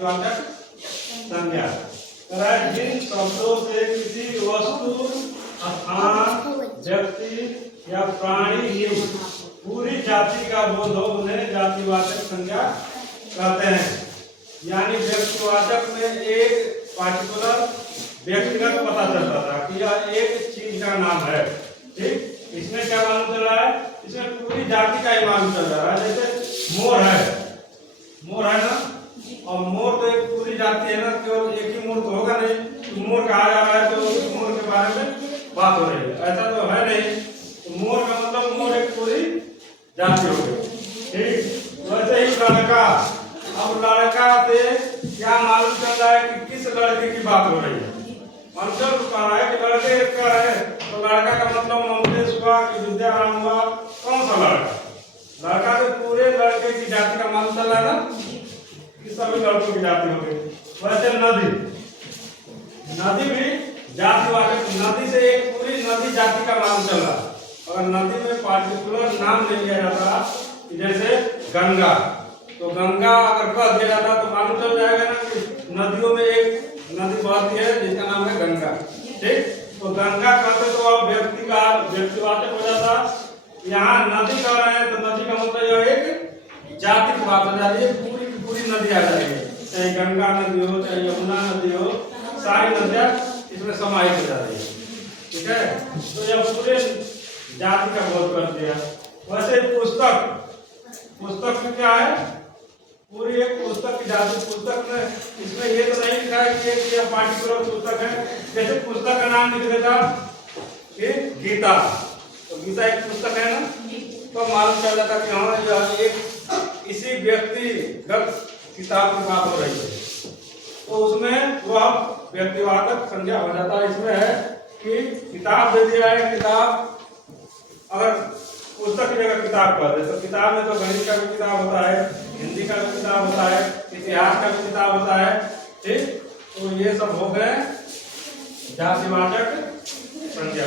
वाचक संज्ञा। जिन शब्दों से किसी वस्तु, स्थान, व्यक्ति या प्राणी की पूरी जाति का बोध हो उन्हें जातिवाचक संज्ञा कहते हैं। यानी व्यक्तिवाचक में एक पार्टिकुलर व्यक्तिगत पता चलता था कि यह एक चीज का नाम है। ठीक, इसमें क्या मालूम चल रहा है? इसमें पूरी जाति का ही मालूम चल रहा है। जैसे मोर है ना, और मोर तो एक पूरी जाति है ना, केवल एक ही मोर तो होगा नहीं। तो मोर कहा जा रहा है तो उस मोर के बारे में बात हो रही है, ऐसा तो है नहीं। तो मोर का मतलब मोर एक पूरी जाति हो गई। ठीक, वैसे ही लड़का, अब लड़का से क्या मालूम चल रहा है कि किस लड़के की बात हो रही है। मतलब कह रहा है कि लड़के का है तो लड़का का मतलब ममतेश हुआ कि विद्याराम हुआ, कौन सा लड़का? लड़का से पूरे लड़के की जाति का मालूम चल रहा है ना, कि सभी लड़कों की जाति हो गई। वैसे नदी भी जातिवाचक, नदी से एक पूरी नदी जाति का मालूम चल रहा है। अगर नदी में पार्टिकुलर नाम नहीं लिया जाता, जैसे गंगा, तो गंगा अगर कह दिया जाता तो मालूम चल जाएगा ना कि नदियों में एक नदी बहती है जिसका नाम है गंगा। ठीक, तो गंगा कहते तो अब व्यक्ति का व्यक्तिवाचक हो जाता। यहाँ नदी कह रहे हैं तो नदी का मतलब यह एक जाति की बात हो जा रही है, पूरी की पूरी नदी आ जाएगी। चाहे गंगा नदी हो, चाहे यमुना नदी हो, सारी नदियाँ इसमें समाहित हो जा रही है। ठीक है, तो यह पूरे जाति का बोध कर दिया। वैसे पुस्तक में क्या है? पूरी एक पुस्तक की जाति। पुस्तक में इसमें ये तो नहीं लिखा है कि ये पार्टिकुलर पुस्तक है। जैसे पुस्तक का नाम लिख देता कि गीता, तो गीता एक पुस्तक है ना, तो मालूम चल जाता कि हाँ यह एक इसी व्यक्तिगत किताब की बात हो रही है। तो उसमें वह व्यक्तिवाचक संज्ञा हो जाता है। इसमें है कि किताब दे दिया है, किताब अगर पुस्तक की जगह किताब कर दे तो किताब में तो गणित का भी किताब होता है, हिंदी का भी किताब होता है, इतिहास का भी किताब होता है। ठीक, तो ये सब हो गए जातिवाचक संज्ञा।